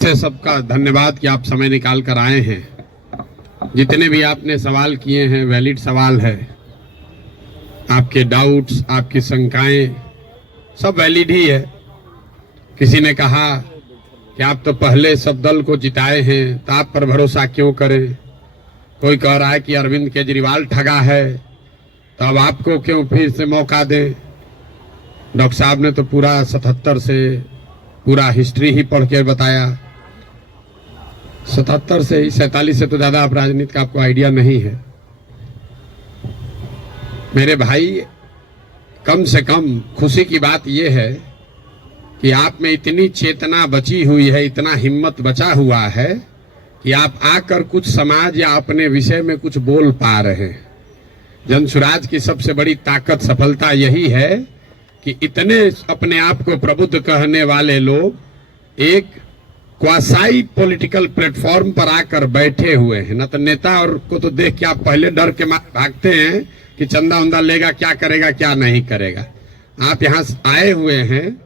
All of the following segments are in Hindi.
से सबका धन्यवाद कि आप समय निकाल कर आए हैं। जितने भी आपने सवाल किए हैं वैलिड सवाल है। आपके डाउट्स, आपकी शंकाएं सब वैलिड ही है। किसी ने कहा कि आप तो पहले सब दल को जिताए हैं तो आप पर भरोसा क्यों करें। कोई कह रहा है कि अरविंद केजरीवाल ठगा है तो अब आपको क्यों फिर से मौका दें। डॉक्टर साहब ने तो पूरा 77 से पूरा हिस्ट्री ही पढ़ के बताया। 77 से ही 47 से तो ज्यादा आप राजनीति का आपको आइडिया नहीं है। मेरे भाई, कम से कम खुशी की बात यह है कि आप में इतनी चेतना बची हुई है, इतना हिम्मत बचा हुआ है कि आप आकर कुछ समाज या अपने विषय में कुछ बोल पा रहे हैं। जनसुराज की सबसे बड़ी ताकत, सफलता यही है कि इतने अपने आप को प्रबुद्ध कहने वाले लोग एक क्वासाई पॉलिटिकल प्लेटफॉर्म पर आकर बैठे हुए हैं। न तो नेता और को तो देख के आप पहले डर के मारे भागते हैं कि चंदा उंदा लेगा, क्या करेगा क्या नहीं करेगा। आप यहाँ आए हुए हैं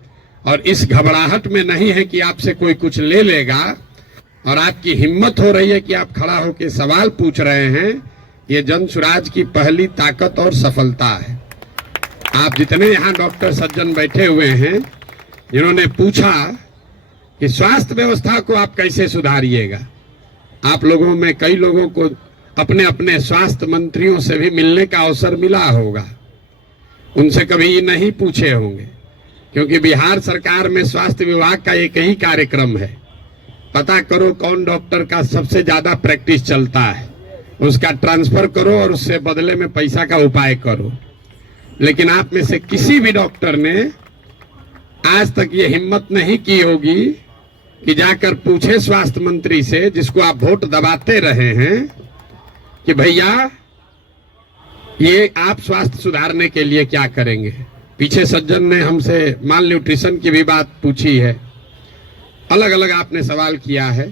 और इस घबराहट में नहीं है कि आपसे कोई कुछ ले लेगा, और आपकी हिम्मत हो रही है कि आप खड़ा होकर सवाल पूछ रहे हैं। ये जनसुराज की पहली ताकत और सफलता है। आप जितने यहाँ डॉक्टर सज्जन बैठे हुए हैं जिन्होंने पूछा कि स्वास्थ्य व्यवस्था को आप कैसे सुधारिएगा, आप लोगों में कई लोगों को अपने अपने स्वास्थ्य मंत्रियों से भी मिलने का अवसर मिला होगा। उनसे कभी नहीं पूछे होंगे, क्योंकि बिहार सरकार में स्वास्थ्य विभाग का एक ही कार्यक्रम है, पता करो कौन डॉक्टर का सबसे ज्यादा प्रैक्टिस चलता है, उसका ट्रांसफर करो और उससे बदले में पैसा का उपाय करो। लेकिन आप में से किसी भी डॉक्टर ने आज तक ये हिम्मत नहीं की होगी कि जाकर पूछे स्वास्थ्य मंत्री से, जिसको आप वोट दबाते रहे हैं, कि भैया ये आप स्वास्थ्य सुधारने के लिए क्या करेंगे। पीछे सज्जन ने हमसे माल न्यूट्रिशन की भी बात पूछी है। अलग अलग आपने सवाल किया है,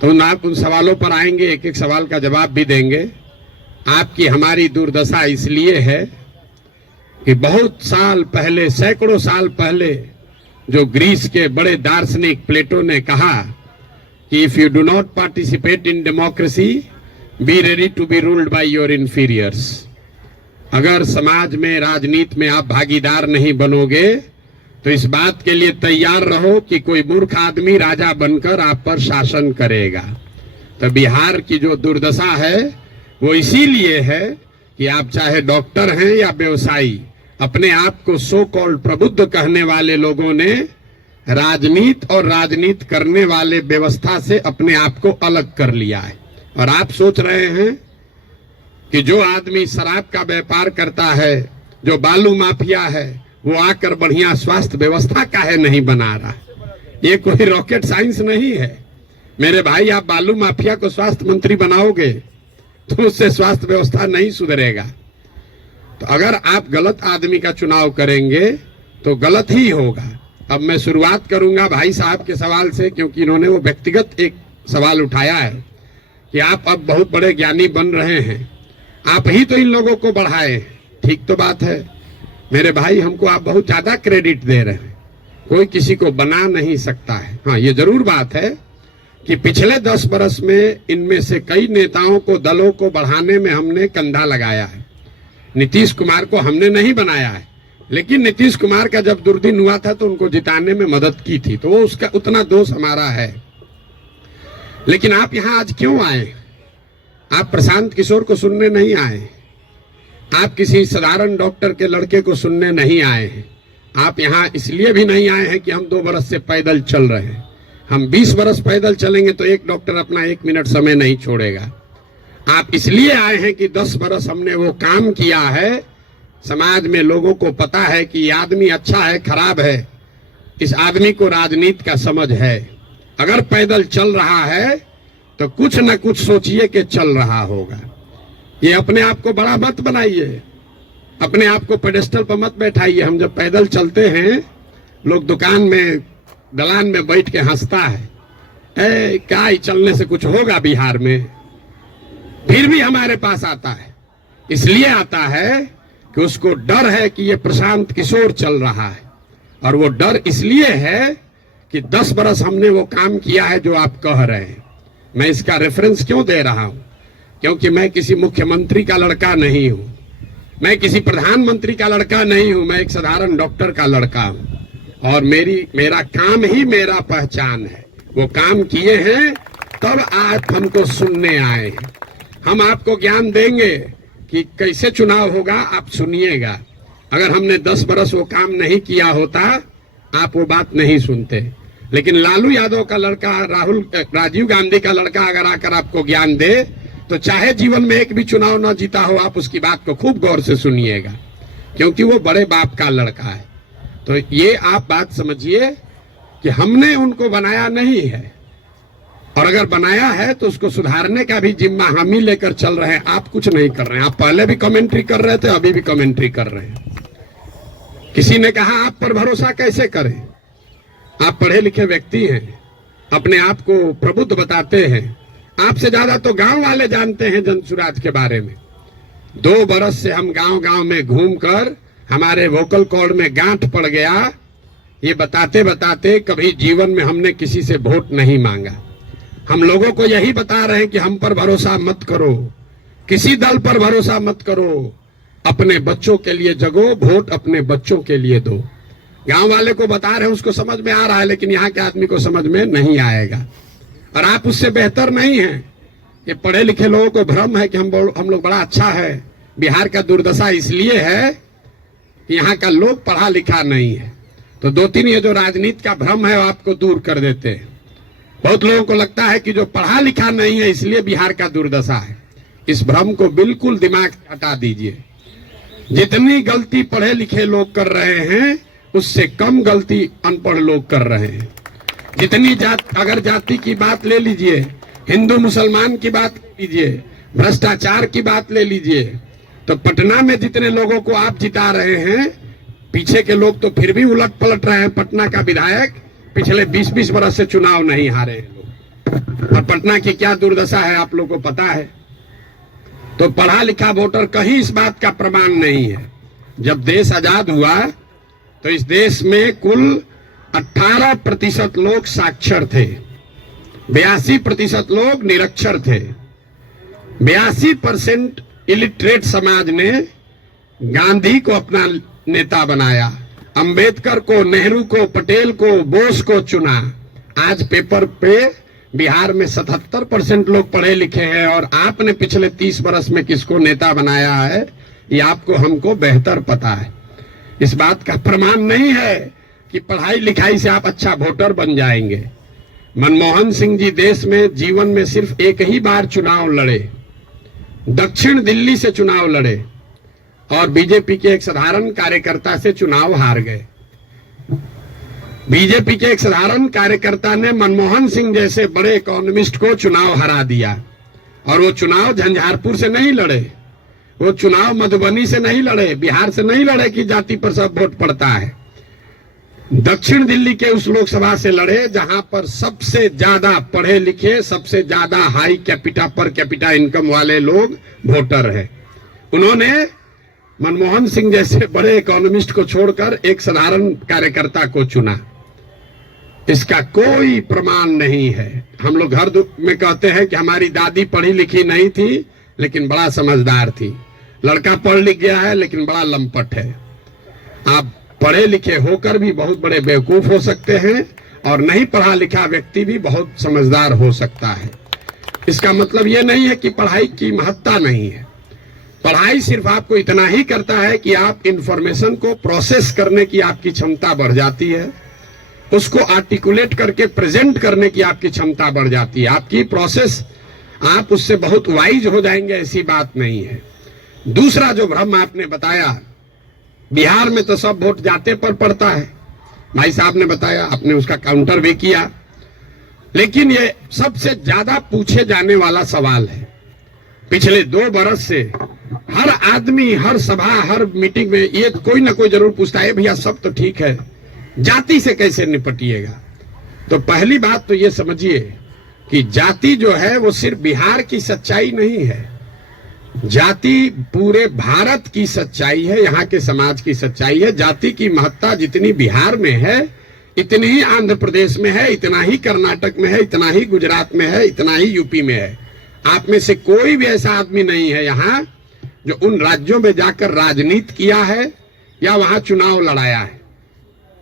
तो आप उन सवालों पर आएंगे, एक एक सवाल का जवाब भी देंगे। आपकी हमारी दुर्दशा इसलिए है कि बहुत साल पहले, सैकड़ों साल पहले, जो ग्रीस के बड़े दार्शनिक प्लेटो ने कहा कि if you do not participate in democracy, be ready to be ruled by your inferiors. अगर समाज में, राजनीति में आप भागीदार नहीं बनोगे तो इस बात के लिए तैयार रहो कि कोई मूर्ख आदमी राजा बनकर आप पर शासन करेगा। तो बिहार की जो दुर्दशा है वो इसीलिए है कि आप चाहे डॉक्टर हैं या व्यवसायी, अपने आप को सो कॉल्ड प्रबुद्ध कहने वाले लोगों ने राजनीति और राजनीति करने वाले व्यवस्था से अपने आप को अलग कर लिया है। और आप सोच रहे हैं कि जो आदमी शराब का व्यापार करता है, जो बालू माफिया है, वो आकर बढ़िया स्वास्थ्य व्यवस्था काहे नहीं बना रहा। ये कोई रॉकेट साइंस नहीं है मेरे भाई। आप बालू माफिया को स्वास्थ्य मंत्री बनाओगे तो उससे स्वास्थ्य व्यवस्था नहीं सुधरेगा। तो अगर आप गलत आदमी का चुनाव करेंगे तो गलत ही होगा। अब मैं शुरुआत करूंगा भाई साहब के सवाल से, क्योंकि इन्होंने वो व्यक्तिगत एक सवाल उठाया है कि आप अब बहुत बड़े ज्ञानी बन रहे हैं, आप ही तो इन लोगों को बढ़ाए। ठीक तो बात है मेरे भाई, हमको आप बहुत ज्यादा क्रेडिट दे रहे हैं। कोई किसी को बना नहीं सकता है। हाँ, ये जरूर बात है कि पिछले 10 बरस में इनमें से कई नेताओं को, दलों को बढ़ाने में हमने कंधा लगाया है। नीतीश कुमार को हमने नहीं बनाया है, लेकिन नीतीश कुमार का जब दुर्दिन हुआ था तो उनको जिताने में मदद की थी, तो वो उसका उतना दोष हमारा है। लेकिन आप यहाँ आज क्यों आए? आप प्रशांत किशोर को सुनने नहीं आए, आप किसी साधारण डॉक्टर के लड़के को सुनने नहीं आए हैं। आप यहाँ इसलिए भी नहीं आए हैं कि हम 2 बरस से पैदल चल रहे हैं। हम 20 बरस पैदल चलेंगे तो एक डॉक्टर अपना 1 मिनट समय नहीं छोड़ेगा। आप इसलिए आए हैं कि 10 बरस हमने वो काम किया है, समाज में लोगों को पता है कि ये आदमी अच्छा है, खराब है, इस आदमी को राजनीति का समझ है। अगर पैदल चल रहा है तो कुछ न कुछ सोचिए कि चल रहा होगा। ये अपने आप को बड़ा मत बनाइए, अपने आप को पेडेस्टल पर मत बैठाइए। हम जब पैदल चलते हैं, लोग दुकान में, दलान में बैठ के हंसता है, क्या ही चलने से कुछ होगा बिहार में। फिर भी हमारे पास आता है, इसलिए आता है कि उसको डर है कि ये प्रशांत किशोर चल रहा है। और वो डर इसलिए है कि 10 बरस हमने वो काम किया है जो आप कह रहे हैं। मैं इसका रेफरेंस क्यों दे रहा हूं? क्योंकि मैं किसी मुख्यमंत्री का लड़का नहीं हूं, मैं किसी प्रधानमंत्री का लड़का नहीं हूं, मैं एक साधारण डॉक्टर का लड़का हूं और मेरा काम ही मेरा पहचान है। वो काम किए हैं तब आप हमको सुनने आए हैं। हम आपको ज्ञान देंगे कि कैसे चुनाव होगा, आप सुनिएगा। अगर हमने 10 बरस वो काम नहीं किया होता आप वो बात नहीं सुनते। लेकिन लालू यादव का लड़का, राजीव गांधी का लड़का अगर आकर आपको ज्ञान दे तो चाहे जीवन में एक भी चुनाव न जीता हो, आप उसकी बात को खूब गौर से सुनिएगा, क्योंकि वो बड़े बाप का लड़का है। तो ये आप बात समझिए कि हमने उनको बनाया नहीं है, और अगर बनाया है तो उसको सुधारने का भी जिम्मा हम ही लेकर चल रहे हैं। आप कुछ नहीं कर रहे हैं। आप पहले भी कमेंट्री कर रहे थे, अभी भी कमेंट्री कर रहे हैं। किसी ने कहा आप पर भरोसा कैसे करें? आप पढ़े लिखे व्यक्ति हैं, अपने आप को प्रबुद्ध बताते हैं। आपसे ज्यादा तो गांव वाले जानते हैं जनसुराज के बारे में। 2 बरस से हम गांव गांव में घूमकर हमारे वोकल कॉर्ड में गांठ पड़ गया। ये बताते बताते कभी जीवन में हमने किसी से वोट नहीं मांगा। हम लोगों को यही बता रहे हैं कि हम पर भरोसा मत करो, किसी दल पर भरोसा मत करो, अपने बच्चों के लिए जगो, वोट अपने बच्चों के लिए दो। गांव वाले को बता रहे हैं, उसको समझ में आ रहा है, लेकिन यहाँ के आदमी को समझ में नहीं आएगा। और आप उससे बेहतर नहीं हैं। ये पढ़े लिखे लोगों को भ्रम है कि हम लोग बड़ा अच्छा है। बिहार का दुर्दशा इसलिए है कि यहाँ का लोग पढ़ा लिखा नहीं है। तो 2-3 ये जो राजनीति का भ्रम है वो आपको दूर कर देते हैं। बहुत लोगों को लगता है कि जो पढ़ा लिखा नहीं है इसलिए बिहार का दुर्दशा है। इस भ्रम को बिल्कुल दिमाग से हटा दीजिए। जितनी गलती पढ़े लिखे लोग कर रहे हैं उससे कम गलती अनपढ़ लोग कर रहे हैं। जितनी अगर जाति की बात ले लीजिए, हिंदू मुसलमान की बात ले लीजिए, भ्रष्टाचार की बात ले लीजिए, तो पटना में जितने लोगों को आप जिता रहे हैं, पीछे के लोग तो फिर भी उलट पलट रहे हैं। पटना का विधायक पिछले 20-20 बरस से चुनाव नहीं हारे हैं लोग। और पटना की क्या दुर्दशा है आप लोगों को पता है। तो पढ़ा लिखा वोटर कहीं इस बात का प्रमाण नहीं है। जब देश आजाद हुआ तो इस देश में कुल 18% लोग साक्षर थे, 82% लोग निरक्षर थे। 82% इलिटरेट समाज ने गांधी को अपना नेता बनाया, अंबेडकर को, नेहरू को, पटेल को, बोस को चुना। आज पेपर पे बिहार में 77% लोग पढ़े लिखे हैं, और आपने पिछले 30 बरस में किसको नेता बनाया है ये आपको हमको बेहतर पता है। इस बात का प्रमाण नहीं है कि पढ़ाई लिखाई से आप अच्छा वोटर बन जाएंगे। मनमोहन सिंह जी देश में जीवन में सिर्फ एक ही बार चुनाव लड़े, दक्षिण दिल्ली से चुनाव लड़े, और बीजेपी के एक साधारण कार्यकर्ता से चुनाव हार गए। बीजेपी के एक साधारण कार्यकर्ता ने मनमोहन सिंह जैसे बड़े इकोनॉमिस्ट को चुनाव हरा दिया। और वो चुनाव झंझारपुर से नहीं लड़े, वो चुनाव मधुबनी से नहीं लड़े, बिहार से नहीं लड़े कि जाति पर सब वोट पड़ता है। दक्षिण दिल्ली के उस लोकसभा से लड़े जहां पर सबसे ज्यादा पढ़े लिखे, सबसे ज्यादा high capita per capita income वाले लोग वोटर हैं। उन्होंने मनमोहन सिंह जैसे बड़े इकोनॉमिस्ट को छोड़कर एक साधारण कार्यकर्ता को चुना। इसका कोई प्रमाण नहीं है। हम लोग घर में कहते हैं कि हमारी दादी पढ़ी लिखी नहीं थी लेकिन बड़ा समझदार थी। लड़का पढ़ लिख गया है लेकिन बड़ा लंपट है। आप पढ़े लिखे होकर भी बहुत बड़े बेवकूफ हो सकते हैं, और नहीं पढ़ा लिखा व्यक्ति भी बहुत समझदार हो सकता है। इसका मतलब यह नहीं है कि पढ़ाई की महत्ता नहीं है। पढ़ाई सिर्फ आपको इतना ही करता है कि आप इंफॉर्मेशन को प्रोसेस करने की आपकी क्षमता बढ़ जाती है, उसको आर्टिकुलेट करके प्रेजेंट करने की आपकी क्षमता बढ़ जाती है। आपकी प्रोसेस, आप उससे बहुत वाइज हो जाएंगे, ऐसी बात नहीं है। दूसरा जो भ्रम आपने बताया, बिहार में तो सब वोट जाते पर पड़ता है, भाई साहब ने बताया, आपने उसका काउंटर भी किया। लेकिन ये सबसे ज्यादा पूछे जाने वाला सवाल है। पिछले 2 बरस से हर आदमी, हर सभा, हर मीटिंग में ये कोई ना कोई जरूर पूछता है, भैया सब तो ठीक है, जाति से कैसे निपटिएगा। तो पहली बात तो ये समझिए कि जाति जो है वो सिर्फ बिहार की सच्चाई नहीं है, जाति पूरे भारत की सच्चाई है, यहाँ के समाज की सच्चाई है। जाति की महत्ता जितनी बिहार में है, इतनी ही आंध्र प्रदेश में है, इतना ही कर्नाटक में है, इतना ही गुजरात में है, इतना ही यूपी में है। आप में से कोई भी ऐसा आदमी नहीं है यहाँ जो उन राज्यों में जाकर राजनीति किया है या वहां चुनाव लड़ाया है।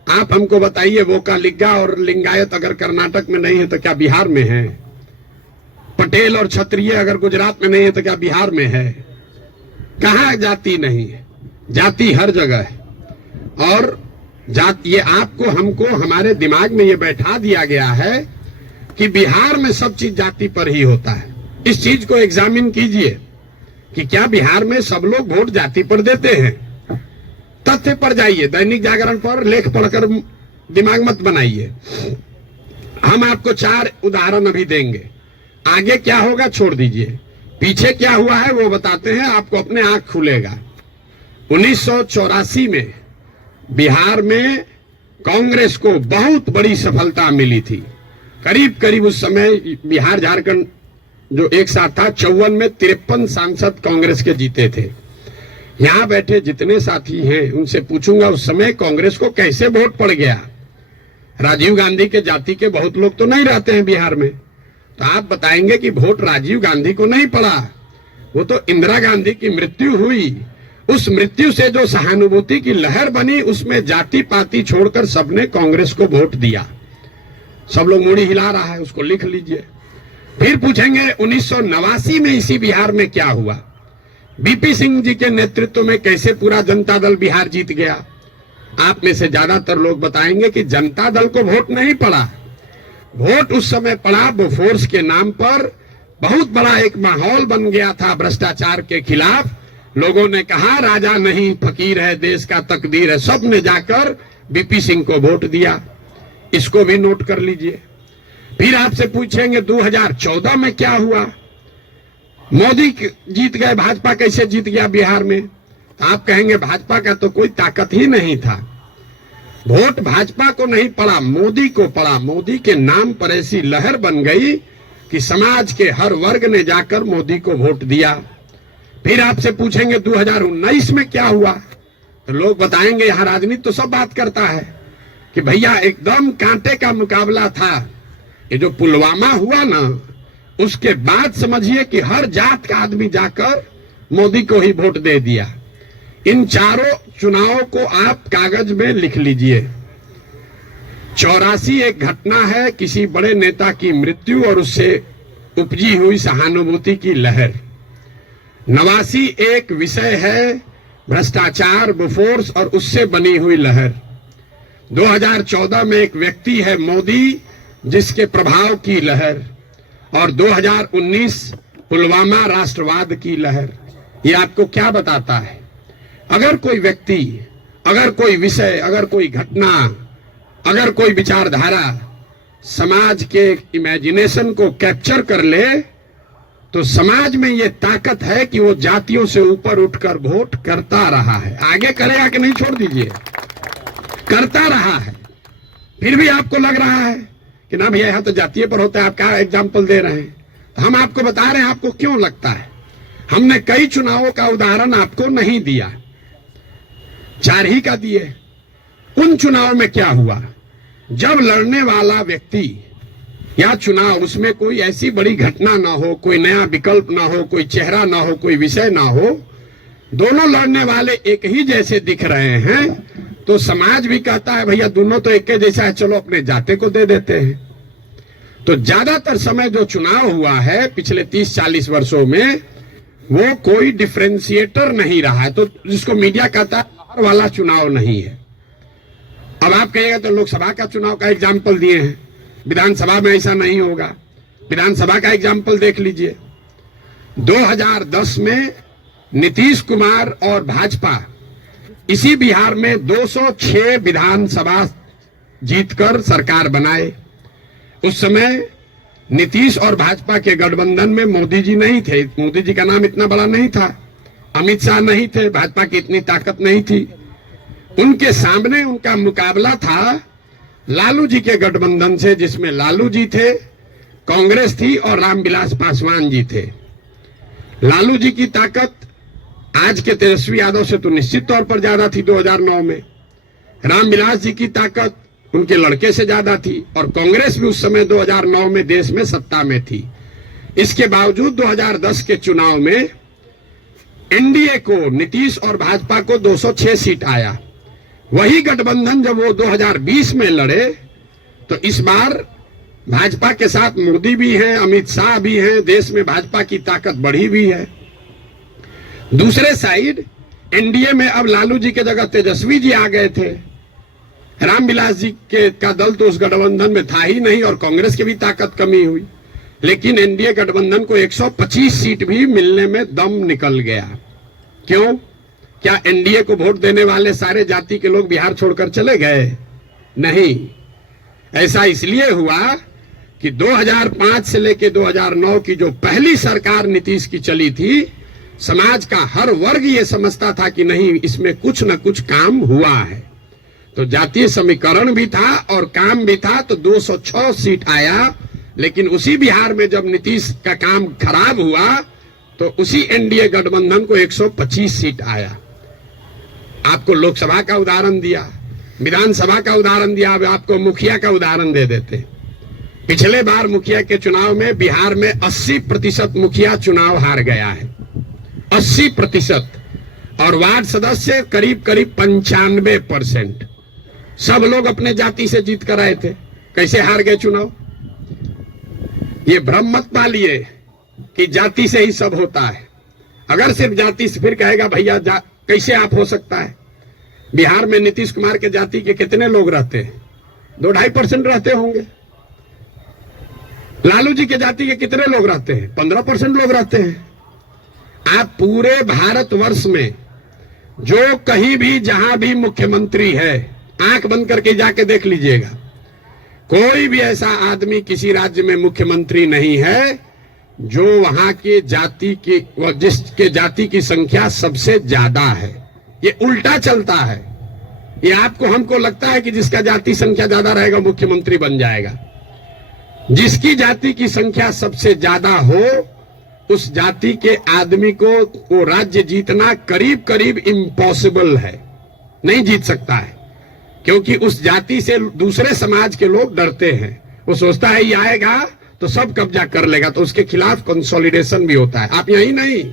आप हमको बताइए, वोकालिगा और लिंगायत अगर कर्नाटक में नहीं है तो क्या बिहार में है? पटेल और क्षत्रिय अगर गुजरात में नहीं है तो क्या बिहार में है? कहाँ जाति नहीं है? जाति हर जगह है। और जाति, ये आपको हमको हमारे दिमाग में ये बैठा दिया गया है कि बिहार में सब चीज जाति पर ही होता है। इस चीज को एग्जामिन कीजिए कि क्या बिहार में सब लोग वोट जाति पर देते हैं? तथ्य पर जाइए, दैनिक जागरण पर लेख पढ़कर दिमाग मत बनाइए। हम आपको 4 उदाहरण अभी देंगे। आगे क्या होगा छोड़ दीजिए, पीछे क्या हुआ है वो बताते हैं, आपको अपने आंख खुलेगा। 1984 में बिहार में कांग्रेस को बहुत बड़ी सफलता मिली थी। करीब करीब उस समय बिहार झारखंड जो एक साथ था, 54 में 53 सांसद कांग्रेस के जीते थे। यहां बैठे जितने साथी हैं उनसे पूछूंगा उस समय कांग्रेस को कैसे वोट पड़ गया। राजीव गांधी के जाति के बहुत लोग तो नहीं रहते हैं बिहार में, तो आप बताएंगे कि वोट राजीव गांधी को नहीं पड़ा, वो तो इंदिरा गांधी की मृत्यु हुई। उस मृत्यु से जो सहानुभूति की लहर बनी उसमें जाति पाति छोड़कर सबने कांग्रेस को वोट दिया। सब लोग मुड़ी हिला रहा है, उसको लिख लीजिए। फिर पूछेंगे 1989 में इसी बिहार में क्या हुआ? बीपी सिंह जी के नेतृत्व में कैसे पूरा जनता दल बिहार जीत गया? आप में से ज्यादातर लोग बताएंगे कि जनता दल को वोट नहीं पड़ा। वोट उस समय पड़ा बोफोर्स के नाम पर। बहुत बड़ा एक माहौल बन गया था भ्रष्टाचार के खिलाफ। लोगों ने कहा राजा नहीं फकीर है, देश का तकदीर है। सब ने जाकर बीपी सिंह को वोट दिया। इसको भी नोट कर लीजिए। फिर आपसे पूछेंगे 2014 में क्या हुआ? मोदी जीत गए, भाजपा कैसे जीत गया बिहार में? तो आप कहेंगे भाजपा का तो कोई ताकत ही नहीं था। वोट भाजपा को नहीं पड़ा, मोदी को पड़ा। मोदी के नाम पर ऐसी लहर बन गई कि समाज के हर वर्ग ने जाकर मोदी को वोट दिया। फिर आपसे पूछेंगे 2019 में क्या हुआ? तो लोग बताएंगे यहाँ राजनीति तो सब बात करता है कि भैया एकदम कांटे का मुकाबला था। ये जो पुलवामा हुआ ना, उसके बाद समझिए कि हर जात का आदमी जाकर मोदी को ही वोट दे दिया। इन चारों चुनावों को आप कागज में लिख लीजिए। 84 एक घटना है, किसी बड़े नेता की मृत्यु और उससे उपजी हुई सहानुभूति की लहर। 89 एक विषय है, भ्रष्टाचार, बोफोर्स और उससे बनी हुई लहर। 2014 में एक व्यक्ति है मोदी, जिसके प्रभाव की लहर। और 2019 पुलवामा राष्ट्रवाद की लहर। ये आपको क्या बताता है? अगर कोई व्यक्ति, अगर कोई विषय, अगर कोई घटना, अगर कोई विचारधारा समाज के इमेजिनेशन को कैप्चर कर ले तो समाज में ये ताकत है कि वो जातियों से ऊपर उठकर वोट करता रहा है। आगे करेगा कि नहीं छोड़ दीजिए, करता रहा है। फिर भी आपको लग रहा है कि ना भैया यहाँ तो जातीय पर होता है, आप क्या एग्जाम्पल दे रहे हैं? तो हम आपको बता रहे हैं आपको क्यों लगता है। हमने कई चुनावों का उदाहरण आपको नहीं दिया, 4 ही का दिए। उन चुनाव में क्या हुआ? जब लड़ने वाला व्यक्ति या चुनाव, उसमें कोई ऐसी बड़ी घटना ना हो, कोई नया विकल्प ना हो, कोई चेहरा ना हो, कोई विषय ना हो, दोनों लड़ने वाले एक ही जैसे दिख रहे हैं, तो समाज भी कहता है भैया दोनों तो एक जैसा है, चलो अपने जाते को दे देते हैं। तो ज्यादातर समय जो चुनाव हुआ है पिछले 30-40 वर्षों में, वो कोई डिफरेंशिएटर नहीं रहा है। तो जिसको मीडिया कहता है लहर वाला चुनाव नहीं है। अब आप कहिएगा तो लोकसभा का चुनाव का एग्जाम्पल दिए हैं, विधानसभा में ऐसा नहीं होगा। विधानसभा का एग्जाम्पल देख लीजिए। 2010 में नीतीश कुमार और भाजपा इसी बिहार में 206 विधानसभा जीतकर सरकार बनाए। उस समय नीतीश और भाजपा के गठबंधन में मोदी जी नहीं थे। मोदी जी का नाम इतना बड़ा नहीं था, अमित शाह नहीं थे, भाजपा की इतनी ताकत नहीं थी। उनके सामने उनका मुकाबला था लालू जी के गठबंधन से, जिसमें लालू जी थे, कांग्रेस थी और रामविलास पासवान जी थे। लालू जी की ताकत आज के तेजस्वी यादव से तो निश्चित तौर पर ज्यादा थी 2009 में। रामविलास जी की ताकत उनके लड़के से ज्यादा थी, और कांग्रेस भी उस समय 2009 में देश में सत्ता में थी। इसके बावजूद 2010 के चुनाव में एनडीए को, नीतीश और भाजपा को 206 सीट आया। वही गठबंधन जब वो 2020 में लड़े तो इस बार भाजपा के साथ मोदी भी हैं, अमित शाह भी हैं, देश में भाजपा की ताकत बढ़ी भी है। दूसरे साइड एनडीए में अब लालू जी के जगह तेजस्वी जी आ गए थे। रामविलास जी का दल तो उस गठबंधन में था ही नहीं, और कांग्रेस की भी ताकत कमी हुई। लेकिन एनडीए गठबंधन को 125 सीट भी मिलने में दम निकल गया। क्यों? क्या एनडीए को वोट देने वाले सारे जाति के लोग बिहार छोड़कर चले गए? नहीं, ऐसा इसलिए हुआ कि 2005 से लेकर 2009 की जो पहली सरकार नीतीश की चली थी, समाज का हर वर्ग ये समझता था कि नहीं, इसमें कुछ न कुछ काम हुआ है। तो जातीय समीकरण भी था और काम भी था, तो 206 सीट आया। लेकिन उसी बिहार में जब नीतीश का काम खराब हुआ तो उसी एनडीए गठबंधन को 125 सीट आया। आपको लोकसभा का उदाहरण दिया, विधानसभा का उदाहरण दिया, अब आपको मुखिया का उदाहरण दे देते। पिछले बार मुखिया के चुनाव में बिहार में 80% मुखिया चुनाव हार गया है, 80%, और वार्ड सदस्य करीब करीब 95%। सब लोग अपने जाति से जीत कर आए थे। कैसे हार गए चुनाव? ये भ्रम मत पालिए कि जाति से ही सब होता है। अगर सिर्फ जाति से, फिर कहेगा भैया कैसे आप हो सकता है? बिहार में नीतीश कुमार के जाति के कितने लोग रहते हैं? 2-2.5% रहते होंगे। लालू जी के जाति के कितने लोग रहते हैं? 15% लोग रहते हैं। आप पूरे भारतवर्ष में जो कहीं भी जहां भी मुख्यमंत्री है, आंख बंद करके जाके देख लीजिएगा, कोई भी ऐसा आदमी किसी राज्य में मुख्यमंत्री नहीं है जो वहां के जाति की, जिसके जाति की संख्या सबसे ज्यादा है। ये उल्टा चलता है। ये आपको हमको लगता है कि जिसका जाति संख्या ज्यादा रहेगा मुख्यमंत्री बन जाएगा। जिसकी जाति की संख्या सबसे ज्यादा हो, उस जाति के आदमी को वो राज्य जीतना करीब करीब इम्पॉसिबल है, नहीं जीत सकता है। क्योंकि उस जाति से दूसरे समाज के लोग डरते हैं। वो सोचता है ये आएगा तो सब कब्जा कर लेगा, तो उसके खिलाफ कंसोलिडेशन भी होता है। आप यही नहीं,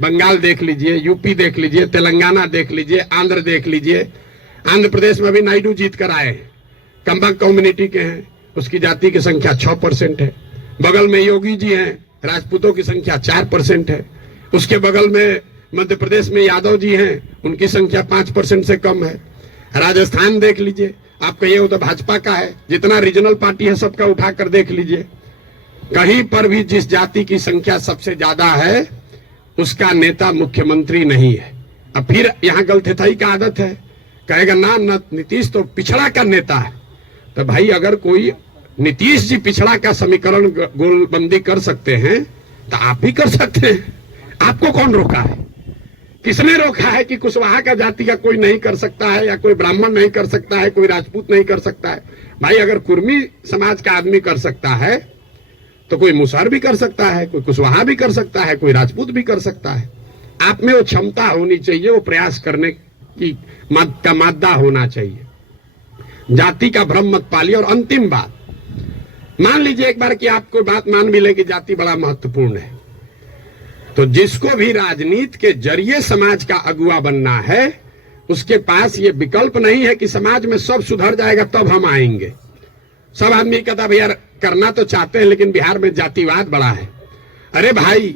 बंगाल देख लीजिए, यूपी देख लीजिए, तेलंगाना देख लीजिए, आंध्र देख लीजिए। आंध्र प्रदेश में भी नायडू जीत कर आए, कंबक कम्युनिटी के हैं, उसकी जाति की संख्या 6% है। बगल में योगी जी हैं, राजपूतों की संख्या 4% है। उसके बगल में मध्य प्रदेश में यादव जी हैं, उनकी संख्या 5% से कम है। राजस्थान देख लीजिए, आप कहिए वो तो भाजपा का है, जितना रीजनल पार्टी है सबका उठाकर देख लीजिए, कहीं पर भी जिस जाति की संख्या सबसे ज्यादा है उसका नेता मुख्यमंत्री नहीं है। अब फिर यहाँ गलथेथाई का आदत है, कहेगा ना नीतीश तो पिछड़ा का नेता है। तो भाई अगर कोई नीतीश जी पिछड़ा का समीकरण गोलबंदी कर सकते हैं तो आप भी कर सकते हैं। आपको कौन रोका है? किसने रोका है कि कुशवाहा का जाति का कोई नहीं कर सकता है, या कोई ब्राह्मण नहीं कर सकता है, कोई राजपूत नहीं कर सकता है? भाई अगर कुर्मी समाज का आदमी कर सकता है तो कोई मुसहर भी कर सकता है, कोई कुशवाहा भी कर सकता है, कोई राजपूत भी कर सकता है। आप में वो क्षमता होनी चाहिए, वो प्रयास करने की का मादा होना चाहिए। जाति का भ्रम मत पालिए। और अंतिम बात, मान लीजिए एक बार कि आपको बात मान भी ले कि जाति बड़ा महत्वपूर्ण है, तो जिसको भी राजनीति के जरिए समाज का अगुवा बनना है, उसके पास ये विकल्प नहीं है कि समाज में सब सुधर जाएगा तब हम आएंगे। सब आदमी कहता भैया करना तो चाहते हैं लेकिन बिहार में जातिवाद बड़ा है। अरे भाई,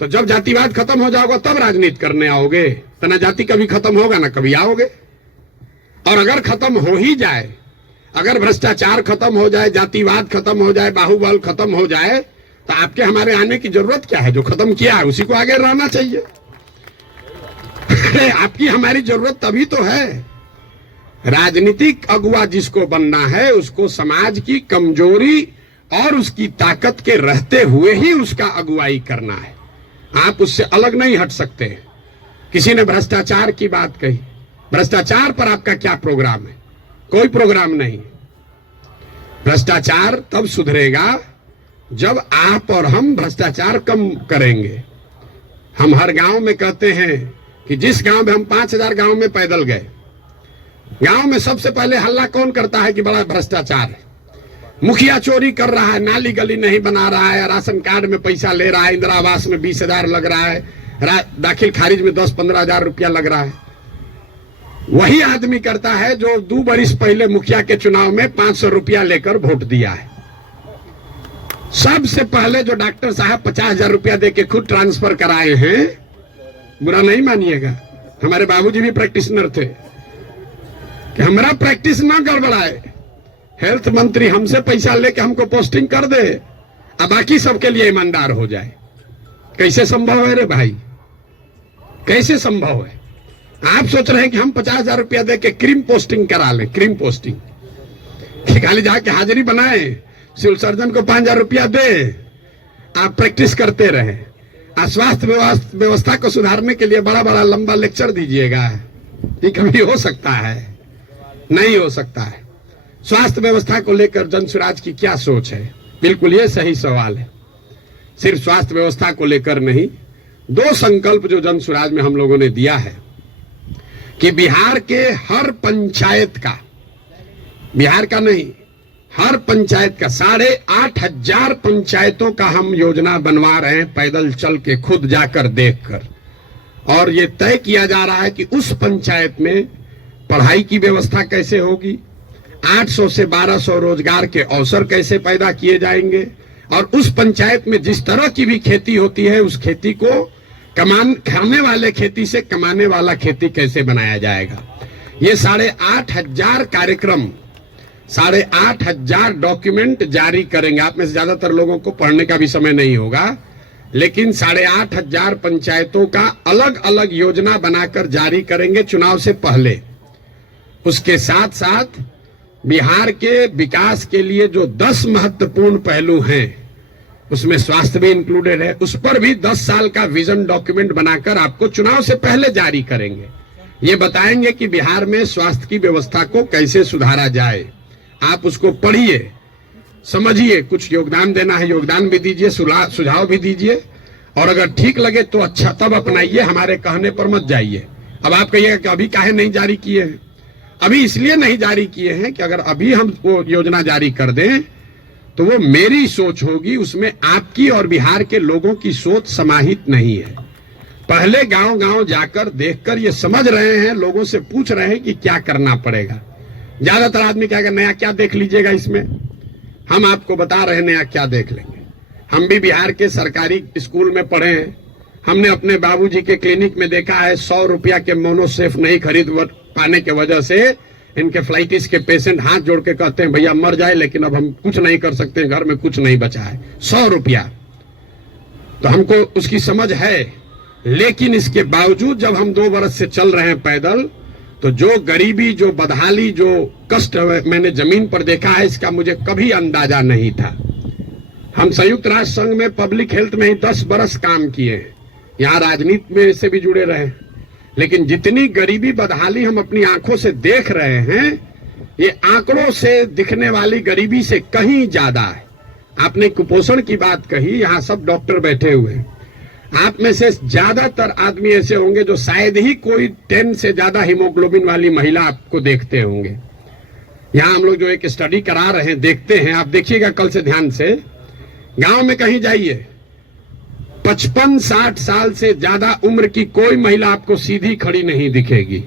तो जब जातिवाद खत्म हो जाओगे तब राजनीति करने आओगे, तो ना जाति कभी खत्म होगा ना कभी आओगे। और अगर खत्म हो ही जाए, अगर भ्रष्टाचार खत्म हो जाए, जातिवाद खत्म हो जाए, बाहुबल खत्म हो जाए, तो आपके हमारे आने की जरूरत क्या है? जो खत्म किया है उसी को आगे रहना चाहिए। आपकी हमारी जरूरत तभी तो है। राजनीतिक अगुवा जिसको बनना है उसको समाज की कमजोरी और उसकी ताकत के रहते हुए ही उसका अगुवाई करना है। आप उससे अलग नहीं हट सकते। किसी ने भ्रष्टाचार की बात कही, भ्रष्टाचार पर आपका क्या प्रोग्राम है? कोई प्रोग्राम नहीं। भ्रष्टाचार तब सुधरेगा जब आप और हम भ्रष्टाचार कम करेंगे। हम हर गांव में कहते हैं कि जिस गांव में हम 5000 गांव में पैदल गए, गांव में सबसे पहले हल्ला कौन करता है कि बड़ा भ्रष्टाचार है, मुखिया चोरी कर रहा है, नाली गली नहीं बना रहा है, राशन कार्ड में पैसा ले रहा है, इंदिरा आवास में 20,000 लग रहा है, दाखिल खारिज में 10-15 हजार रुपया लग रहा है। वही आदमी करता है जो 2 बरिस पहले मुखिया के चुनाव में 500 रुपया लेकर वोट दिया है। सबसे पहले जो डॉक्टर साहब 50,000 रुपया देके खुद ट्रांसफर कराए हैं, बुरा नहीं मानिएगा, हमारे बाबूजी भी प्रैक्टिशनर थे, कि हमारा प्रैक्टिस ना गड़बड़ाए, हेल्थ मंत्री हमसे पैसा लेके हमको पोस्टिंग कर दे, अब बाकी सबके लिए ईमानदार हो जाए। कैसे संभव है रे भाई, कैसे संभव है? आप सोच रहे हैं कि हम 50,000 रुपया देके क्रीम पोस्टिंग करा लें, क्रीम पोस्टिंग खाली जाके हाजिरी बनाए, सिविल सर्जन को 5,000 रुपया दे, आप प्रैक्टिस करते रहे। स्वास्थ्य व्यवस्था को सुधारने के लिए बड़ा बड़ा लंबा लेक्चर दीजिएगा, ये कभी हो सकता है? नहीं हो सकता है। स्वास्थ्य व्यवस्था को लेकर जनसुराज की क्या सोच है? बिल्कुल ये सही सवाल है। सिर्फ स्वास्थ्य व्यवस्था को लेकर नहीं, 2 संकल्प जो जनसुराज में हम लोगों ने दिया है कि बिहार के हर पंचायत का, बिहार का नहीं, हर पंचायत का 8,500 पंचायतों का हम योजना बनवा रहे हैं, पैदल चल के, खुद जाकर देखकर। और ये तय किया जा रहा है कि उस पंचायत में पढ़ाई की व्यवस्था कैसे होगी, 800 से 1200 रोजगार के अवसर कैसे पैदा किए जाएंगे, और उस पंचायत में जिस तरह की भी खेती होती है उस खेती को खाने वाले खेती से कमाने वाला खेती कैसे बनाया जाएगा। ये 8,500 कार्यक्रम, 8,500 डॉक्यूमेंट जारी करेंगे। आप में से ज्यादातर लोगों को पढ़ने का भी समय नहीं होगा, लेकिन 8,500 पंचायतों का अलग अलग योजना बनाकर जारी करेंगे चुनाव से पहले। उसके साथ साथ बिहार के विकास के लिए जो 10 महत्वपूर्ण पहलू हैं, उसमें स्वास्थ्य भी इंक्लूडेड है, उस पर भी 10 साल का विजन डॉक्यूमेंट बनाकर आपको चुनाव से पहले जारी करेंगे। ये बताएंगे कि बिहार में स्वास्थ्य की व्यवस्था को कैसे सुधारा जाए। आप उसको पढ़िए, समझिए, कुछ योगदान देना है योगदान भी दीजिए, सुझाव भी दीजिए, और अगर ठीक लगे तो अच्छा तब अपनाइए, हमारे कहने पर मत जाइए। अब आप कहिएगा कि अभी काहे नहीं जारी किए हैं? अभी इसलिए नहीं जारी किए हैं कि अगर अभी हम वो योजना जारी कर दें तो वो मेरी सोच होगी, उसमें आपकी और बिहार के लोगों की सोच समाहित नहीं है। पहले गांव गांव जाकर देखकर ये समझ रहे हैं, लोगों से पूछ रहे हैं कि क्या करना पड़ेगा। ज्यादातर आदमी कहेगा नया क्या देख लीजिएगा इसमें, हम आपको बता रहे हैं नया क्या देख लेंगे। हम भी बिहार के सरकारी स्कूल में पढ़े हैं, हमने अपने बाबूजी के क्लिनिक में देखा है 100 रुपया के मोनोसेफ नहीं खरीद पाने के वजह से इनके फ्लाइटिस के पेशेंट हाथ जोड़ के कहते हैं भैया मर जाए, लेकिन अब हम कुछ नहीं कर सकते, घर में कुछ नहीं बचा है, 100 रुपया। तो हमको उसकी समझ है, लेकिन इसके बावजूद जब हम 2 बरस से चल रहे हैं पैदल, तो जो गरीबी, जो बदहाली, जो कष्ट मैंने जमीन पर देखा है, इसका मुझे कभी अंदाजा नहीं था। हम संयुक्त राष्ट्र संघ में पब्लिक हेल्थ में ही 10 बरस काम किए हैं, यहाँ राजनीति में से भी जुड़े रहे, लेकिन जितनी गरीबी बदहाली हम अपनी आंखों से देख रहे हैं, ये आंकड़ों से दिखने वाली गरीबी से कहीं ज्यादा है। आपने कुपोषण की बात कही, यहाँ सब डॉक्टर बैठे हुए हैं, आप में से ज्यादातर आदमी ऐसे होंगे जो शायद ही कोई 10 से ज्यादा हीमोग्लोबिन वाली महिला आपको देखते होंगे। यहाँ हम लोग जो एक स्टडी करा रहे हैं, देखते हैं, आप देखिएगा कल से ध्यान से, गांव में कहीं जाइए, 55-60 साल से ज्यादा उम्र की कोई महिला आपको सीधी खड़ी नहीं दिखेगी,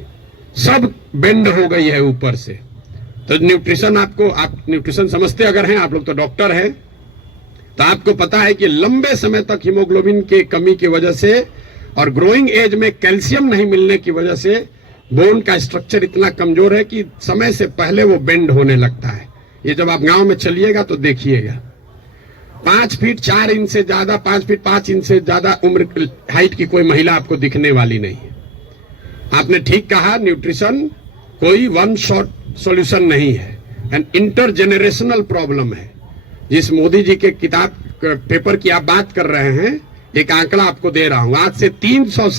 सब बेंड हो गई है ऊपर से। तो न्यूट्रिशन, आप न्यूट्रिशन समझते अगर हैं, आप लोग तो डॉक्टर हैं, तो आपको पता है कि लंबे समय तक हीमोग्लोबिन की कमी की वजह से और ग्रोइंग एज में कैल्शियम नहीं मिलने की वजह से बोन का स्ट्रक्चर इतना कमजोर है कि समय से पहले वो बेंड होने लगता है। ये जब आप गांव में चलिएगा तो देखिएगा, 5 फीट 4 इंच से ज्यादा, 5 फीट 5 इंच से ज्यादा उम्र हाइट की कोई महिला आपको दिखने वाली नहीं है। आपने ठीक कहा, न्यूट्रिशन कोई वन शॉट सॉल्यूशन नहीं है, एन इंटरजेनरेशनल प्रॉब्लम है। जिस मोदी जी के किताब पेपर की आप बात कर रहे हैं, एक आंकड़ा आपको दे रहा हूं, आज से 300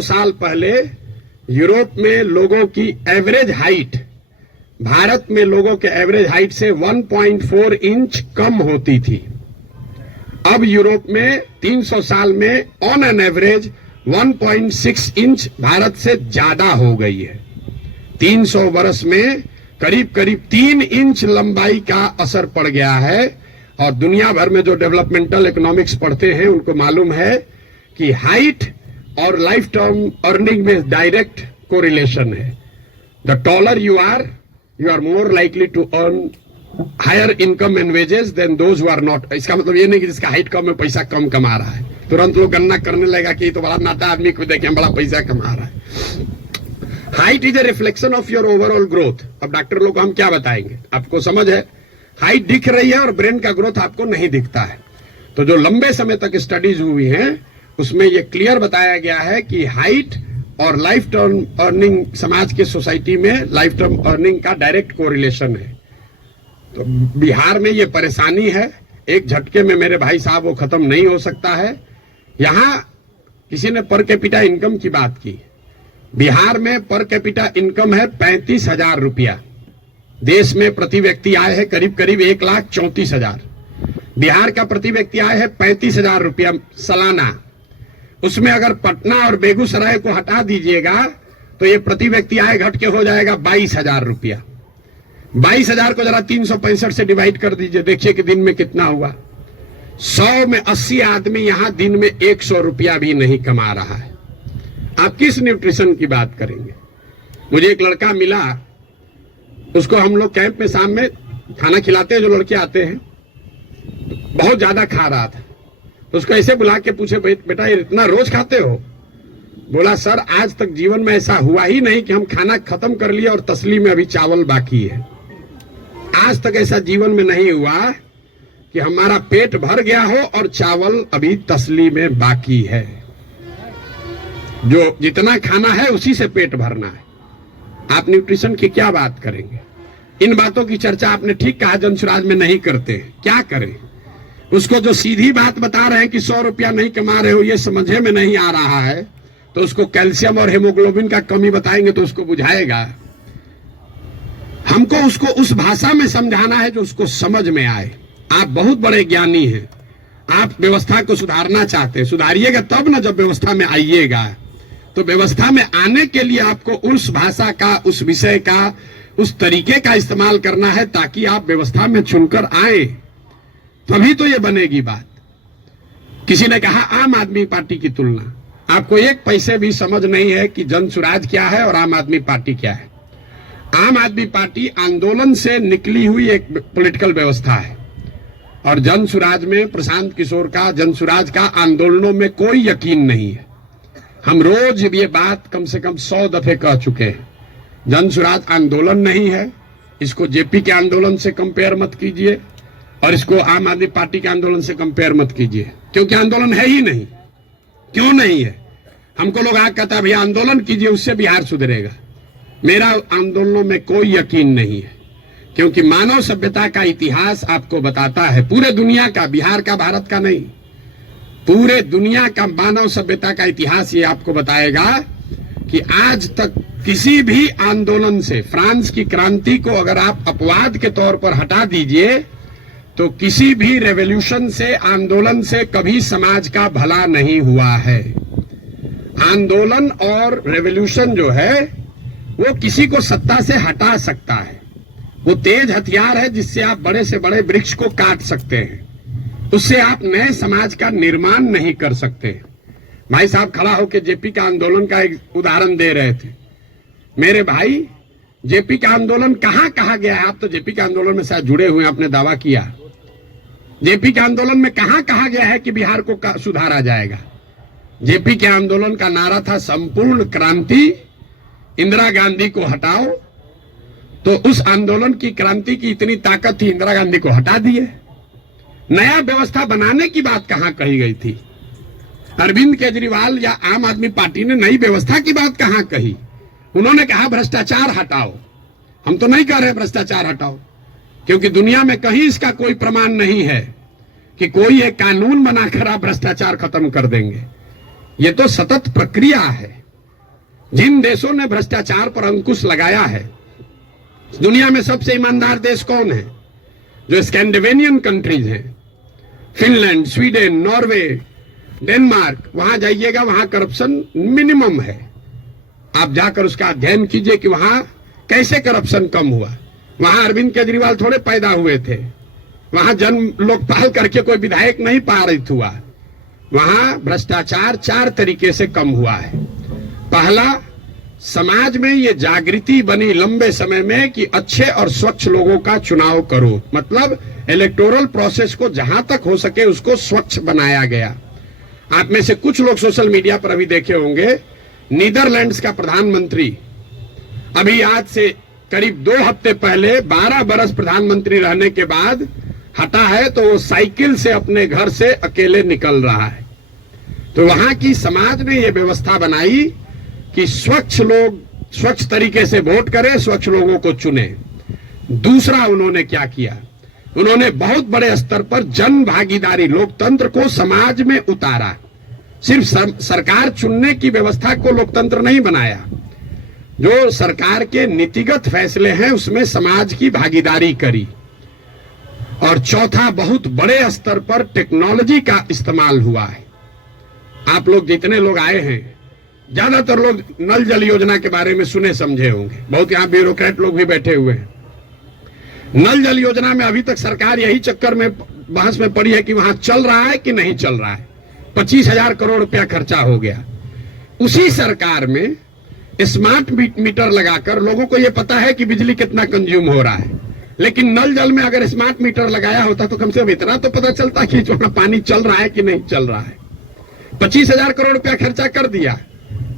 साल पहले यूरोप में लोगों की एवरेज हाइट भारत में लोगों के एवरेज हाइट से 1.4 इंच कम होती थी। अब यूरोप में 300 साल में on an average 1.6 inch Bharat से ज्यादा हो गई है। 300 वर्ष में करीब करीब 3 इंच लंबाई का असर पड़ गया है। और दुनिया भर में जो डेवलपमेंटल इकोनॉमिक्स पढ़ते हैं उनको मालूम है कि हाइट और लाइफ टर्म अर्निंग में डायरेक्ट कोरिलेशन है। The taller you are more likely to earn higher income and wages than those who are not. इसका मतलब ये नहीं कि जिसका हाइट कम है पैसा कम कमा रहा है, तुरंत लोग गणना करने लगेगा कि ये तो बड़ा नाटा आदमी को देखें बड़ा पैसा कमा रहा है। Height is a reflection of your overall growth. अब डॉक्टर लोग को हम क्या बताएंगे, आपको समझ है, हाइट दिख रही है और ब्रेन का ग्रोथ आपको नहीं दिखता है। तो जो लंबे समय तक स्टडीज हुई हैं उसमें यह क्लियर बताया गया है कि हाइट और लाइफ टर्म अर्निंग, समाज के सोसाइटी में लाइफ टर्म अर्निंग का डायरेक्ट कोरिलेशन है। तो बिहार में ये परेशानी है, एक झटके में मेरे भाई साहब वो खत्म नहीं हो सकता है। यहां किसी ने पर कैपिटा इनकम की बात की। बिहार में पर कैपिटा इनकम है 35,000 रुपया। देश में प्रति व्यक्ति आय है करीब करीब 1,34,000। बिहार का प्रति व्यक्ति आय है 35,000 रुपया सालाना। उसमें अगर पटना और बेगूसराय को हटा दीजिएगा तो ये प्रति व्यक्ति आय घट के हो जाएगा 22,000 रुपया। 22,000 को जरा 365 से डिवाइड कर दीजिए, देखिए कि दिन में कितना हुआ। 100 में 80 आदमी यहां दिन में 100 रुपया भी नहीं कमा रहा है। आप किस न्यूट्रिशन की बात करेंगे। मुझे एक लड़का मिला, उसको हम लोग कैंप में शाम में खाना खिलाते हैं, जो लड़के आते हैं, बहुत ज्यादा खा रहा था। तो उसको ऐसे बुला के पूछे, बेटा ये इतना रोज खाते हो? बोला सर आज तक जीवन में ऐसा हुआ ही नहीं कि हम खाना खत्म कर लिए और तसली में अभी चावल बाकी है। आज तक ऐसा जीवन में नहीं हुआ कि हमारा पेट भर गया हो और चावल अभी तसली में बाकी है। जो जितना खाना है उसी से पेट भरना है। आप न्यूट्रिशन की क्या बात करेंगे। इन बातों की चर्चा आपने ठीक कहा जनसुराज में नहीं करते। क्या करें, उसको जो सीधी बात बता रहे हैं कि 100 रुपया नहीं कमा रहे हो, ये समझे में नहीं आ रहा है, तो उसको कैल्शियम और हेमोग्लोबिन का कमी बताएंगे तो उसको बुझाएगा। हमको उसको उस भाषा में समझाना है जो उसको समझ में आए। आप बहुत बड़े ज्ञानी हैं, आप व्यवस्था को सुधारना चाहते हैं, सुधारिएगा तब ना जब व्यवस्था में आइएगा। तो व्यवस्था में आने के लिए आपको उस भाषा का, उस विषय का, उस तरीके का इस्तेमाल करना है ताकि आप व्यवस्था में चुनकर आए, तभी तो ये बनेगी बात। किसी ने कहा आम आदमी पार्टी की तुलना, आपको एक पैसे भी समझ नहीं है कि जनसुराज क्या है और आम आदमी पार्टी क्या है। आम आदमी पार्टी आंदोलन से निकली हुई एक पॉलिटिकल व्यवस्था है और जनसुराज में प्रशांत किशोर का, जनसुराज का आंदोलनों में कोई यकीन नहीं है। हम रोज ये बात कम से कम 100 दफे कह चुके हैं। जनसुराज आंदोलन नहीं है, इसको जेपी के आंदोलन से कंपेयर मत कीजिए और इसको आम आदमी पार्टी के आंदोलन से कंपेयर मत कीजिए, क्योंकि आंदोलन है ही नहीं। क्यों नहीं है? हमको लोग आगे कहता है भैया आंदोलन कीजिए उससे बिहार सुधरेगा। मेरा आंदोलनों में कोई यकीन नहीं है, क्योंकि मानव सभ्यता का इतिहास आपको बताता है, पूरे दुनिया का, बिहार का, भारत का नहीं, पूरे दुनिया का मानव सभ्यता का इतिहास ये आपको बताएगा कि आज तक किसी भी आंदोलन से, फ्रांस की क्रांति को अगर आप अपवाद के तौर पर हटा दीजिए तो किसी भी रेवोल्यूशन से, आंदोलन से कभी समाज का भला नहीं हुआ है। आंदोलन और रेवोल्यूशन जो है वो किसी को सत्ता से हटा सकता है। वो तेज हथियार है जिससे आप बड़े से बड़े वृक्ष को काट सकते हैं, उससे आप नए समाज का निर्माण नहीं कर सकते। भाई साहब खड़ा होकर जेपी का आंदोलन का एक उदाहरण दे रहे थे। मेरे भाई, जेपी का आंदोलन कहां कहा गया है? आप तो जेपी के आंदोलन में शायद जुड़े हुए, आपने दावा किया। जेपी के आंदोलन में कहां कहा गया है कि बिहार को सुधारा जाएगा? जेपी के आंदोलन का नारा था संपूर्ण क्रांति, इंदिरा गांधी को हटाओ। तो उस आंदोलन की, क्रांति की इतनी ताकत थी, इंदिरा गांधी को हटा दिए। नया व्यवस्था बनाने की बात कहां कही गई थी? अरविंद केजरीवाल या आम आदमी पार्टी ने नई व्यवस्था की बात कहां कही? उन्होंने कहा भ्रष्टाचार हटाओ। हम तो नहीं कह रहे भ्रष्टाचार हटाओ, क्योंकि दुनिया में कहीं इसका कोई प्रमाण नहीं है कि कोई एक कानून बनाकर आप भ्रष्टाचार खत्म कर देंगे। ये तो सतत प्रक्रिया है। जिन देशों ने भ्रष्टाचार पर अंकुश लगाया है, दुनिया में सबसे ईमानदार देश कौन है? जो स्कैंडिनेवियन कंट्रीज हैं, फिनलैंड, स्वीडन, नॉर्वे, डेनमार्क, वहां जाइएगा, वहां करप्शन मिनिमम है। आप जाकर उसका अध्ययन कीजिए कि वहां कैसे करप्शन कम हुआ। वहां अरविंद केजरीवाल थोड़े पैदा हुए थे, वहां जन्म लोकपाल करके कोई विधायक नहीं पारित हुआ। वहां भ्रष्टाचार 4 तरीके से कम हुआ है। पहला, समाज में ये जागृति बनी लंबे समय में कि अच्छे और स्वच्छ लोगों का चुनाव करो, मतलब इलेक्टोरल प्रोसेस को जहां तक हो सके उसको स्वच्छ बनाया गया। आप में से कुछ लोग सोशल मीडिया पर अभी देखे होंगे, नीदरलैंड्स का प्रधानमंत्री अभी आज से करीब 2 हफ्ते पहले 12 बरस प्रधानमंत्री रहने के बाद हटा है, तो वो साइकिल से अपने घर से अकेले निकल रहा है। तो वहां की समाज ने ये व्यवस्था बनाई कि स्वच्छ लोग स्वच्छ तरीके से वोट करें, स्वच्छ लोगों को चुने। दूसरा उन्होंने क्या किया, उन्होंने बहुत बड़े स्तर पर जन भागीदारी, लोकतंत्र को समाज में उतारा। सिर्फ सरकार चुनने की व्यवस्था को लोकतंत्र नहीं बनाया, जो सरकार के नीतिगत फैसले हैं उसमें समाज की भागीदारी करी। और चौथा, बहुत बड़े स्तर पर टेक्नोलॉजी का इस्तेमाल हुआ है। आप लोग जितने लोग आए हैं, ज्यादातर लोग नल जल योजना के बारे में सुने समझे होंगे, बहुत यहां ब्यूरोक्रेट लोग भी बैठे हुए हैं। नल जल योजना में अभी तक सरकार यही चक्कर में बहस में पड़ी है कि वहां चल रहा है कि नहीं चल रहा है। 25,000 करोड़ रुपया खर्चा हो गया। उसी सरकार में स्मार्ट मीटर लगाकर लोगों को यह पता है कि बिजली कितना कंज्यूम हो रहा है, लेकिन नल जल में अगर स्मार्ट मीटर लगाया होता तो कम से कम इतना तो पता चलता कि जो पानी चल रहा है कि नहीं चल रहा है। 25,000 करोड़ रुपया खर्चा कर दिया,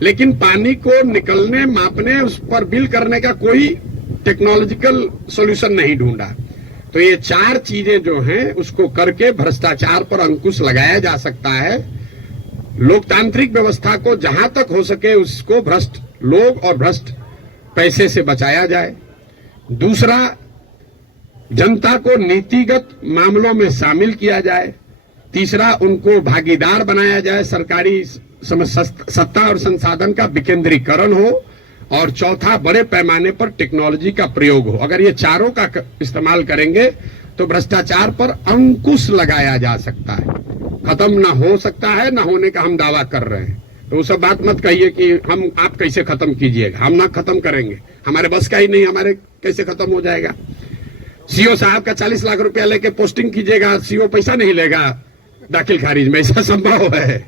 लेकिन पानी को निकलने, मापने, उस पर बिल करने का कोई टेक्नोलॉजिकल सॉल्यूशन नहीं ढूंढा। तो ये 4 चीजें जो हैं उसको करके भ्रष्टाचार पर अंकुश लगाया जा सकता है। लोकतांत्रिक व्यवस्था को जहां तक हो सके उसको भ्रष्ट लोग और भ्रष्ट पैसे से बचाया जाए। दूसरा, जनता को नीतिगत मामलों में शामिल किया जाए। तीसरा, उनको भागीदार बनाया जाए, सरकारी सत्ता और संसाधन का विकेंद्रीकरण हो। और चौथा, बड़े पैमाने पर टेक्नोलॉजी का प्रयोग हो। अगर ये चारों का इस्तेमाल करेंगे तो भ्रष्टाचार पर अंकुश लगाया जा सकता है। खत्म ना हो सकता है, ना होने का हम दावा कर रहे हैं। तो वो सब बात मत कहिए कि हम आप कैसे खत्म कीजिएगा, हम ना खत्म करेंगे, हमारे बस का ही नहीं, हमारे कैसे खत्म हो जाएगा। सीओ साहब का 40 लाख रुपया लेके पोस्टिंग कीजिएगा, सीओ पैसा नहीं लेगा दाखिल खारिज में, ऐसा संभव है?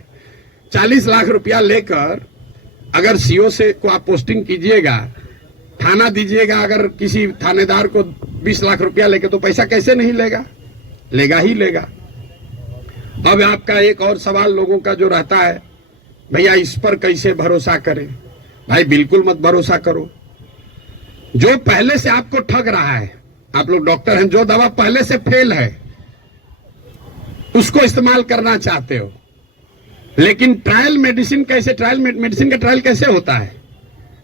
40 लाख रुपया लेकर अगर सीओ से को आप पोस्टिंग कीजिएगा, थाना दीजिएगा, अगर किसी थानेदार को 20 लाख रुपया लेके, तो पैसा कैसे नहीं लेगा? लेगा ही लेगा। अब आपका एक और सवाल लोगों का जो रहता है, भैया इस पर कैसे भरोसा करें? भाई बिल्कुल मत भरोसा करो। जो पहले से आपको ठग रहा है, आप लोग डॉक्टर हैं, जो दवा पहले से फेल है उसको इस्तेमाल करना चाहते हो, लेकिन ट्रायल मेडिसिन कैसे, ट्रायल मेडिसिन का ट्रायल कैसे होता है?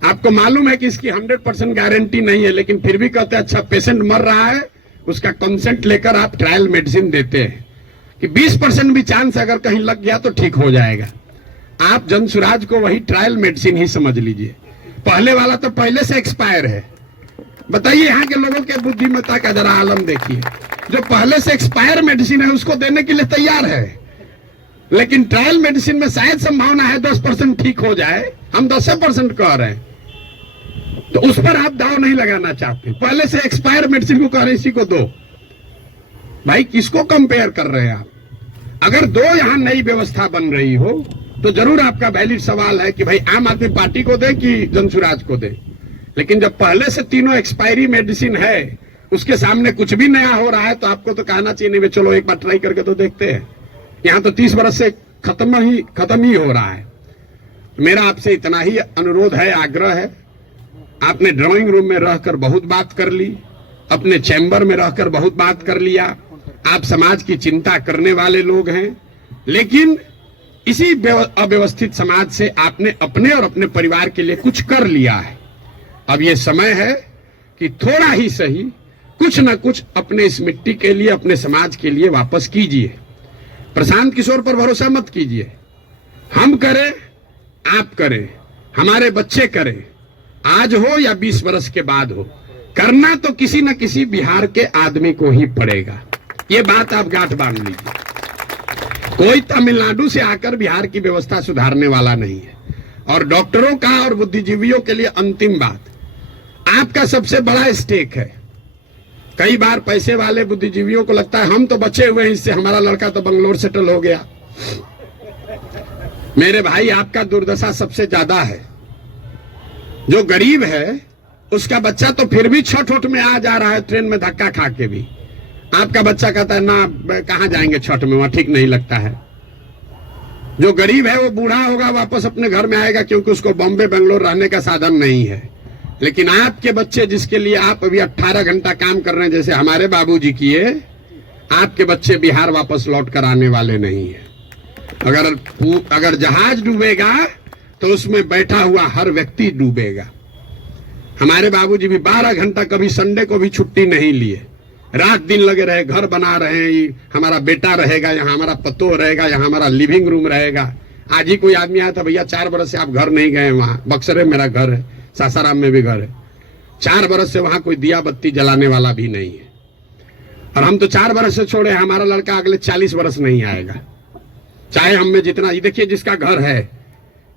आपको मालूम है कि इसकी 100% गारंटी नहीं है, लेकिन फिर भी कहते हैं अच्छा पेशेंट मर रहा है, उसका कंसेंट लेकर आप ट्रायल मेडिसिन देते हैं कि 20% भी चांस अगर कहीं लग गया तो ठीक हो जाएगा। आप जनसुराज को वही ट्रायल मेडिसिन ही समझ लीजिए। पहले वाला तो पहले से एक्सपायर है। बताइए यहाँ के लोगों के बुद्धिमत्ता का जरा आलम देखिए। जो पहले से एक्सपायर मेडिसिन है उसको देने के लिए तैयार है, लेकिन ट्रायल मेडिसिन में शायद संभावना है 10% ठीक हो जाए, हम 10% कह रहे हैं, तो उस पर आप दाव नहीं लगाना चाहते। पहले से एक्सपायर मेडिसिन को कह रहे इसी को दो। भाई किसको कंपेयर कर रहे हैं आप? अगर 2 यहां नई व्यवस्था बन रही हो तो जरूर आपका वैलिड सवाल है कि भाई आम आदमी पार्टी को दे कि जनसुराज को दे। लेकिन जब पहले से तीनों एक्सपायरी मेडिसिन है, उसके सामने कुछ भी नया हो रहा है, तो आपको तो कहना चाहिए नहीं, चलो एक बार ट्राई करके तो देखते हैं। यहां तो 30 बरस से खत्म ही हो रहा है। मेरा आपसे इतना ही अनुरोध है, आग्रह है। आपने ड्राइंग रूम में रहकर बहुत बात कर ली, अपने चैम्बर में रहकर बहुत बात कर लिया, आप समाज की चिंता करने वाले लोग हैं, लेकिन इसी अव्यवस्थित समाज से आपने अपने और अपने परिवार के लिए कुछ कर लिया है। अब यह समय है कि थोड़ा ही सही कुछ न कुछ अपने इस मिट्टी के लिए, अपने समाज के लिए वापस कीजिए। प्रशांत किशोर पर भरोसा मत कीजिए। हम करें, आप करें, हमारे बच्चे करें, आज हो या 20 बरस के बाद हो, करना तो किसी न किसी बिहार के आदमी को ही पड़ेगा। ये बात आप गांठ बांध लीजिए। कोई तमिलनाडु से आकर बिहार की व्यवस्था सुधारने वाला नहीं है। और डॉक्टरों का और बुद्धिजीवियों के लिए अंतिम बात, आपका सबसे बड़ा स्टेक है। कई बार पैसे वाले बुद्धिजीवियों को लगता है हम तो बचे हुए हैं, इससे हमारा लड़का तो बंगलोर सेटल हो गया। मेरे भाई, आपका दुर्दशा सबसे ज्यादा है। जो गरीब है उसका बच्चा तो फिर भी छठ उठ में आ जा रहा है, ट्रेन में धक्का खा के भी। आपका बच्चा कहता है ना, कहां जाएंगे छठ में, वहां ठीक नहीं लगता है। जो गरीब है वो बूढ़ा होगा, वापस अपने घर में आएगा, क्योंकि उसको बॉम्बे बेंगलोर रहने का साधन नहीं है। लेकिन आपके बच्चे, जिसके लिए आप अभी 18 घंटा काम कर रहे हैं, जैसे हमारे बाबूजी किए, आपके बच्चे बिहार वापस लौट कर आने वाले नहीं है। अगर जहाज डूबेगा तो उसमें बैठा हुआ हर व्यक्ति डूबेगा। हमारे बाबूजी भी 12 घंटा, कभी संडे को भी छुट्टी नहीं लिए, रात दिन लगे रहे, घर बना रहे हैं, हमारा बेटा रहेगा यहाँ, हमारा पतोह रहेगा यहाँ, हमारा लिविंग रूम रहेगा। आज ही कोई आदमी आया था, भैया 4 बरस से आप घर नहीं गए, वहां बक्सरे मेरा घर है, सासाराम में भी घर है, 4 बरस से वहां कोई दिया बत्ती जलाने वाला भी नहीं है। और हम तो 4 बरस से छोड़े, हमारा लड़का अगले 40 बरस नहीं आएगा, चाहे हम में जितना। ये देखिए, जिसका घर है,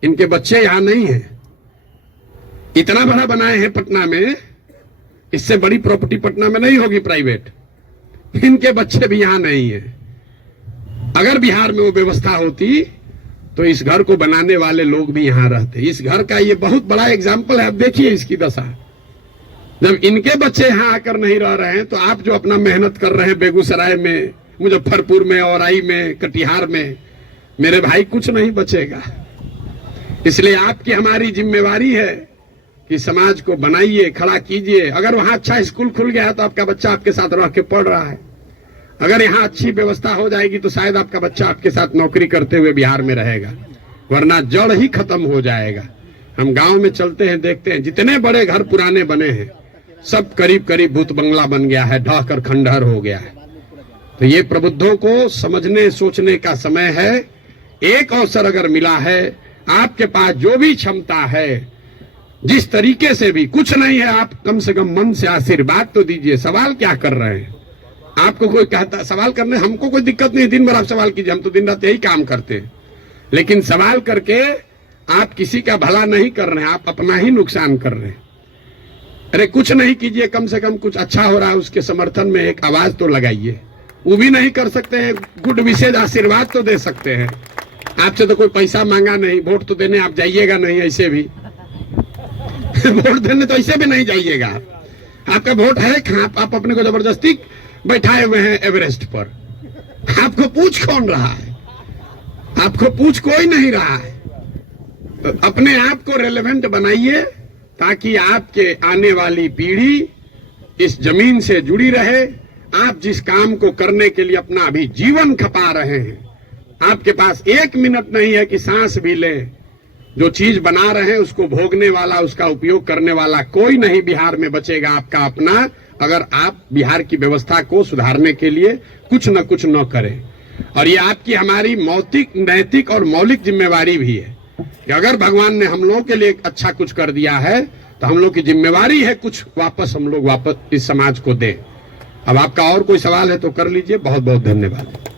इनके बच्चे यहाँ नहीं है। इतना बड़ा बनाए हैं पटना में, इससे बड़ी प्रॉपर्टी पटना में नहीं होगी प्राइवेट। इनके बच्चे भी यहां नहीं है। अगर बिहार में वो व्यवस्था होती तो इस घर को बनाने वाले लोग भी यहां रहते। इस घर का ये बहुत बड़ा एग्जाम्पल है। अब देखिए इसकी दशा, जब इनके बच्चे यहां आकर नहीं रह रहे हैं, तो आप जो अपना मेहनत कर रहे हैं बेगूसराय में, मुजफ्फरपुर में, औराई में, कटिहार में, मेरे भाई कुछ नहीं बचेगा। इसलिए आपकी हमारी जिम्मेवारी है कि समाज को बनाइए, खड़ा कीजिए। अगर वहां अच्छा स्कूल खुल गया है तो आपका बच्चा आपके साथ रह के पढ़ रहा है। अगर यहाँ अच्छी व्यवस्था हो जाएगी तो शायद आपका बच्चा आपके साथ नौकरी करते हुए बिहार में रहेगा, वरना जड़ ही खत्म हो जाएगा। हम गांव में चलते हैं, देखते हैं जितने बड़े घर पुराने बने हैं, सब करीब करीब भूत बंगला बन गया है, ढह कर खंडहर हो गया है। तो ये प्रबुद्धों को समझने सोचने का समय है। एक अवसर अगर मिला है, आपके पास जो भी क्षमता है, जिस तरीके से भी, कुछ नहीं है, आप कम से कम मन से आशीर्वाद तो दीजिए। सवाल क्या कर रहे हैं? आपको कोई कहता सवाल करने, हमको कोई दिक्कत नहीं, दिन भर आप सवाल कीजिए, हम तो दिन रात यही काम करते हैं। लेकिन सवाल करके आप किसी का भला नहीं कर रहे हैं, आप अपना ही नुकसान कर रहे हैं। अरे कुछ नहीं कीजिए, कम से कम कुछ अच्छा हो रहा है उसके समर्थन में एक आवाज तो लगाइए। वो भी नहीं कर सकते हैं, गुड विशेष आशीर्वाद तो दे सकते हैं। आपसे तो कोई पैसा मांगा नहीं, वोट तो देने आप जाइएगा नहीं, ऐसे भी वोट देने तो ऐसे भी नहीं जाइएगा। आपका वोट है कहां? आप अपने को जबरदस्ती बैठाए हुए हैं एवरेस्ट पर। आपको पूछ कौन रहा है? आपको पूछ कोई नहीं रहा है। तो अपने आप को रेलेवेंट बनाइए, ताकि आपके आने वाली पीढ़ी इस जमीन से जुड़ी रहे। आप जिस काम को करने के लिए अपना अभी जीवन खपा रहे हैं, आपके पास 1 मिनट नहीं है कि सांस भी ले। जो चीज बना रहे हैं उसको भोगने वाला, उसका उपयोग करने वाला कोई नहीं बिहार में बचेगा आपका अपना, अगर आप बिहार की व्यवस्था को सुधारने के लिए कुछ न कुछ न करें। और ये आपकी हमारी नैतिक और मौलिक जिम्मेवारी भी है कि अगर भगवान ने हम लोगों के लिए अच्छा कुछ कर दिया है, तो हम लोग की जिम्मेवारी है कुछ वापस इस समाज को दें। अब आपका और कोई सवाल है तो कर लीजिए। बहुत बहुत धन्यवाद।